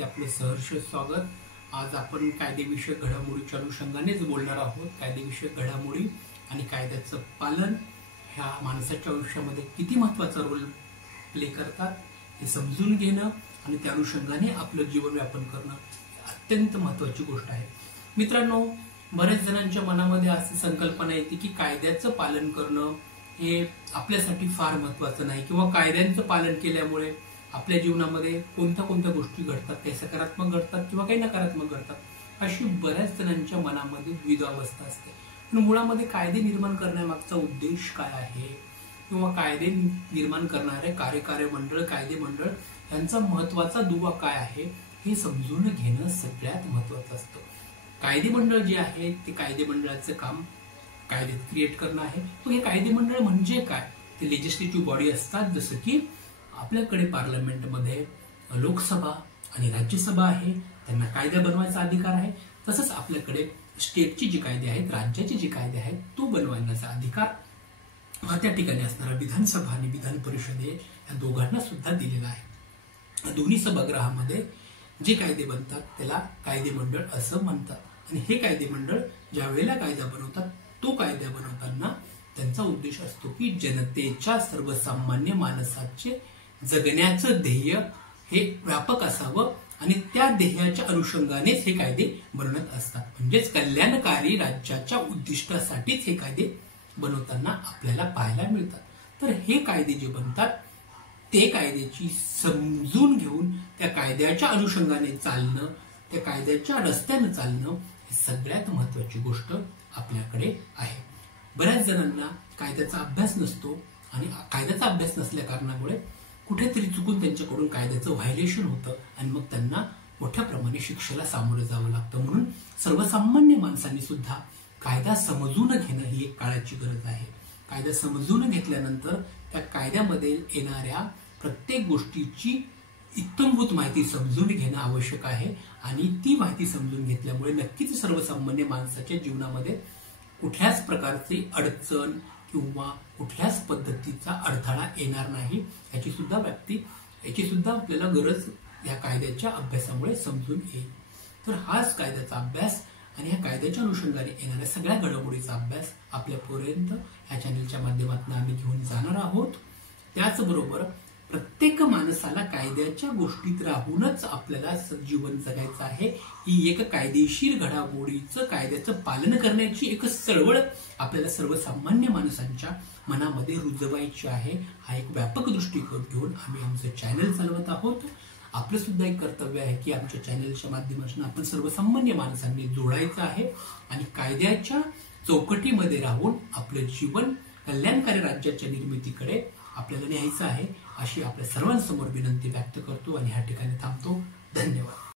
चॅनलवरती आपलं सहर्ष स्वागत। आज आपण कायदेविषयक घडामोडीच्या अनुषंगानेच बोलणार आहोत। कायदेविषयक घडामोडी आणि कायद्याचं पालन ह्या माणसाच्या आयुष्यामध्ये किती महत्त्वाचा रोल प्ले करतात हे समजून घेणं आणि त्या अनुषंगाने आपलं जीवन व्यापन करणं अत्यंत महत्त्वाची गोष्ट आहे। मित्रांनो, बरेच जणांच्या मनामध्ये अशी संकल्पना येते की कायद्याचं पालन करणं हे आपल्यासाठी फार महत्त्वाचं नाही किंवा कायद्यांचं पालन केल्यामुळे आपल्या जीवनामध्ये कोणत्या कोणत्या गोष्टी घडतात, काही सकारात्मक घडतात किंवा काही नकारात्मक घडतात, अशी बऱ्याच जणांच्या मनामध्ये द्विधावस्था असते। पण मुळामध्ये कायदे निर्माण करण्यामागचा उद्देश काय आहे किंवा कायदे निर्माण करणारे कार्यकारी मंडळ, कायदे मंडळ यांचा महत्त्वाचा दुवा काय आहे हे समजून घेणं सगळ्यात महत्त्वाचं असतं। कायदे मंडळ जे आहे ते कायदे मंडळाचं काम कायदे क्रिएट करणं आहे। पण हे कायदे मंडळ म्हणजे काय? ते लेजिस्लेटिव्ह बॉडी असतात, जसं की आपल्याकडे पार्लमेंटमध्ये लोकसभा आणि राज्यसभा आहे, त्यांना कायदा बनवायचा अधिकार आहे। तसंच आपल्याकडे स्टेटची जी कायदे आहेत, राज्याचे जे कायदे आहेत तो बनवण्याचा अधिकार हा त्या ठिकाणी असणारा विधानसभा आणि विधान परिषद या दोघांना सुद्धा दिलेला आहे। दोन्ही सभागृहामध्ये जे कायदे बनतात त्याला कायदे मंडळ असं म्हणतात। आणि हे कायदे मंडळ ज्या वेळेला कायदा बनवतात, तो कायदा बनवताना त्यांचा उद्देश असतो की जनतेच्या सर्वसामान्य माणसाचे जगण्याचं ध्येय हे व्यापक असावं आणि त्या ध्येयाच्या अनुषंगानेच हे कायदे बनवत असतात। म्हणजेच कल्याणकारी राज्याच्या उद्दिष्टासाठीच हे कायदे बनवताना आपल्याला पाहायला मिळतात। तर हे कायदे जे बनतात ते कायद्याची समजून घेऊन त्या कायद्याच्या अनुषंगाने चालणं, त्या कायद्याच्या रस्त्याने चालणं ही सगळ्यात महत्त्वाची गोष्ट आपल्याकडे आहे। बऱ्याच जणांना कायद्याचा अभ्यास नसतो आणि कायद्याचा अभ्यास नसल्या कारणामुळे कुठेतरी चुकून त्यांच्याकडून कायद्याचं व्हायलेशन होतं आणि मग त्यांना मोठ्या प्रमाणे शिक्षेला सामोरं जावं लागतं। म्हणून सर्वसामान्य माणसांनी सुद्धा कायदा समजून घेणं ही एक काळाची गरज आहे। कायदा समजून घेतल्यानंतर त्या कायद्यामध्ये येणाऱ्या प्रत्येक गोष्टीची इत्थंभूत माहिती समजून घेणं आवश्यक आहे आणि ती माहिती समजून घेतल्यामुळे नक्कीच सर्वसामान्य माणसाच्या जीवनामध्ये कुठल्याच प्रकारची अडचण किंवा कुठल्याच पद्धतीचा अडथळा येणार नाही याची सुद्धा आपल्याला गरज या कायद्याच्या अभ्यासामुळे समजून येईल। तर हाच कायद्याचा अभ्यास आणि ह्या कायद्याच्या अनुषंगाने येणाऱ्या सगळ्या घडामोडीचा अभ्यास आपल्यापर्यंत ह्या चॅनलच्या माध्यमातून आम्ही घेऊन जाणार आहोत। त्याचबरोबर प्रत्येक माणसाला कायद्याच्या गोष्टीत राहूनच आपल्याला जीवन जगायचं आहे। ही एक कायदेशीर घडामोडीचं कायद्याचं पालन करण्याची एक चळवळ आपल्याला सर्वसामान्य माणसांच्या मनामध्ये रुजवायची आहे। हा एक व्यापक दृष्टिकोन घेऊन आम्ही आमचं चॅनल चालवत आहोत। आपलं सुद्धा एक कर्तव्य आहे की आमच्या चॅनलच्या माध्यमातून आपण सर्वसामान्य माणसांनी जोडायचं आहे आणि कायद्याच्या चौकटीमध्ये राहून आपलं जीवन कल्याणकारी राज्याच्या निर्मितीकडे आपल्याला न्यायचं आहे, अशी आपल्या सर्वांसमोर विनंती व्यक्त करतो आणि ह्या ठिकाणी थांबतो। धन्यवाद।